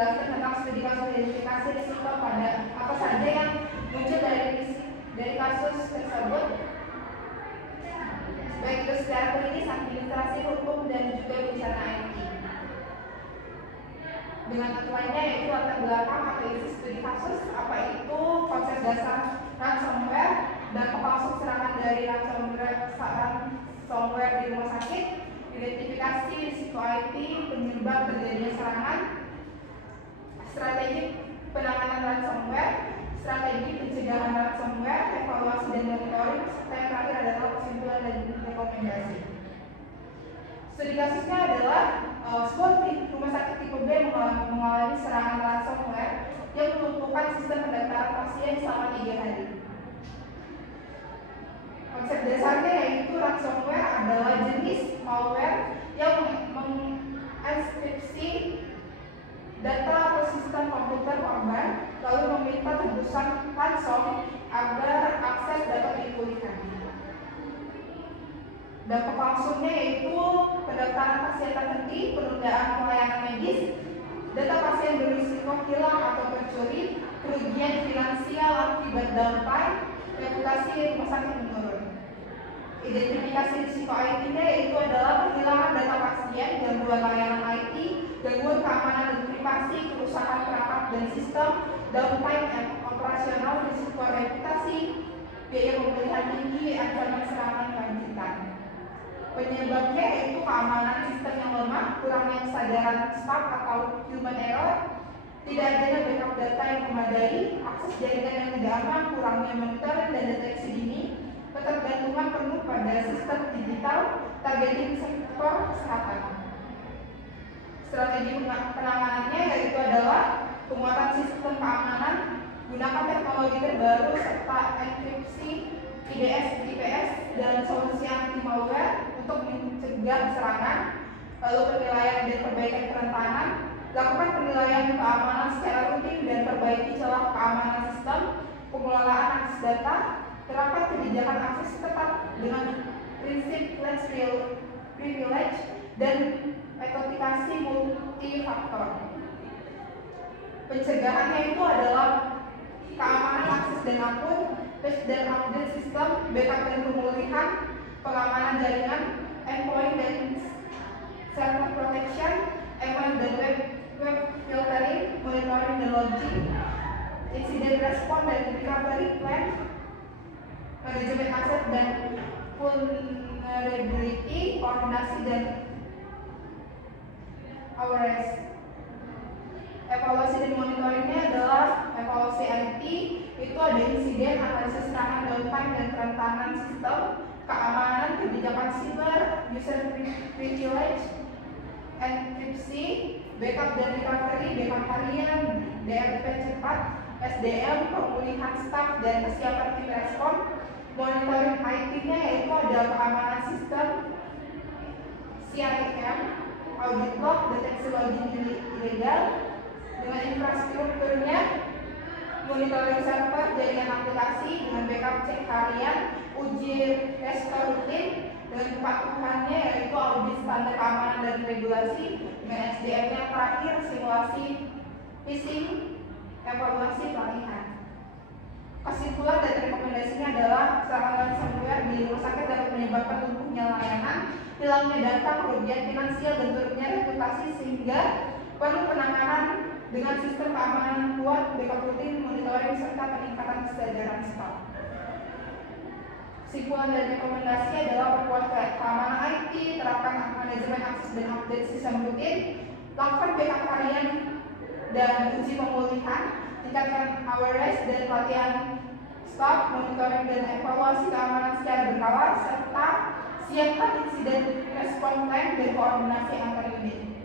menjelaskan tentang studi kasus identifikasi risiko pada apa saja yang muncul dari kasus tersebut, baik itu secara klinis, administrasi, hukum, dan juga bencana IT. Dengan ketuanya yaitu latar belakang atau isi studi kasus, apa itu konsep dasar ransomware, dampak langsung serangan dari ransomware di rumah sakit, identifikasi risiko IT, penyebab terjadinya serangan, strategi penanganan ransomware, strategi pencegahan ransomware, evaluasi dan monitoring, serta yang terakhir adalah kesimpulan dan rekomendasi. Studi kasusnya adalah sebuah rumah sakit tipe B mengalami serangan ransomware yang melumpuhkan sistem pendaftaran pasien selama 3 hari. Konsep dasarnya yaitu ransomware adalah jenis malware yang menginskripsi data atau sistem komputer korban, lalu meminta tebusan ransom agar akses dapat dipulihkan. Dampak langsungnya yaitu pendaftaran pasien terhenti, penundaan pelayanan medis, data pasien berisiko hilang atau tercuri, kerugian finansial akibat downtime, reputasi rumah sakit menurun. Identifikasi risiko IT-nya yaitu adalah kehilangan data pasien, gangguan layanan IT, gangguan keamanan dan privasi, kerusakan perangkat dan sistem, downtime operasional, risiko reputasi, biaya pemulihan tinggi, ancaman serangan lanjutan. Penyebabnya yaitu keamanan sistem yang lemah, kurangnya kesadaran staf atau human error, tidak adanya backup data yang memadai, akses jaringan yang tidak aman, kurangnya monitoring dan deteksi dini, ketergantungan penuh pada sistem digital, targeting sektor kesehatan. Strategi penanganannya yaitu adalah penguatan sistem keamanan, gunakan teknologi terbaru serta enkripsi, IPS, dan solusi anti malware untuk mencegah serangan, lalu penilaian dan perbaikan kerentanan, lakukan penilaian keamanan secara rutin dan perbaiki celah keamanan sistem, pengelolaan akses data, terapkan kebijakan akses tetap dengan prinsip less privilege dan autentikasi multifaktor. Pencegahannya itu adalah keamanan akses dan akun, patch dan update sistem, backup dan pemulihan, pengamanan jaringan, endpoint dan server protection, email dan web filtering, monitoring dan logging, incident response dan recovery plan, manajemen aset dan vulnerability, koordinasi dan awareness. Evaluasi dan monitoringnya adalah evaluasi IT, itu ada insiden, analisis serangan downtime dan kerentanan sistem, keamanan, kebijakan siber, user privilege, enkripsi, backup dan recovery, backup harian, DRP cepat, SDM, pemulihan staf dan kesiapan tim respon. Monitoring IT-nya yaitu ada keamanan sistem, CIM, audit log, deteksi login ilegal. Dengan infrastrukturnya, monitoring server, jaringan aplikasi, dengan backup cek harian, uji restore rutin, dengan kepatuhannya yaitu audit standar keamanan dan regulasi, dengan SDM-nya terakhir, simulasi phishing, evaluasi pelatihan. Kesimpulan dan rekomendasinya adalah serangan ransomware di rumah sakit dapat menyebabkan lumpuhnya layanan, hilangnya data, kerugian finansial, dan turunnya reputasi sehingga perlu penanganan dengan sistem keamanan kuat, backup rutin, monitoring, serta peningkatan kesadaran staf. Kesimpulan dan rekomendasi adalah perkuat keamanan IT, terapkan manajemen akses dan update sistem rutin, lakukan backup harian dan uji pemulihan, tingkatkan awareness dan pelatihan staf, monitoring dan evaluasi keamanan secara berkala, serta siapkan insiden respon plan dan koordinasi antar unit.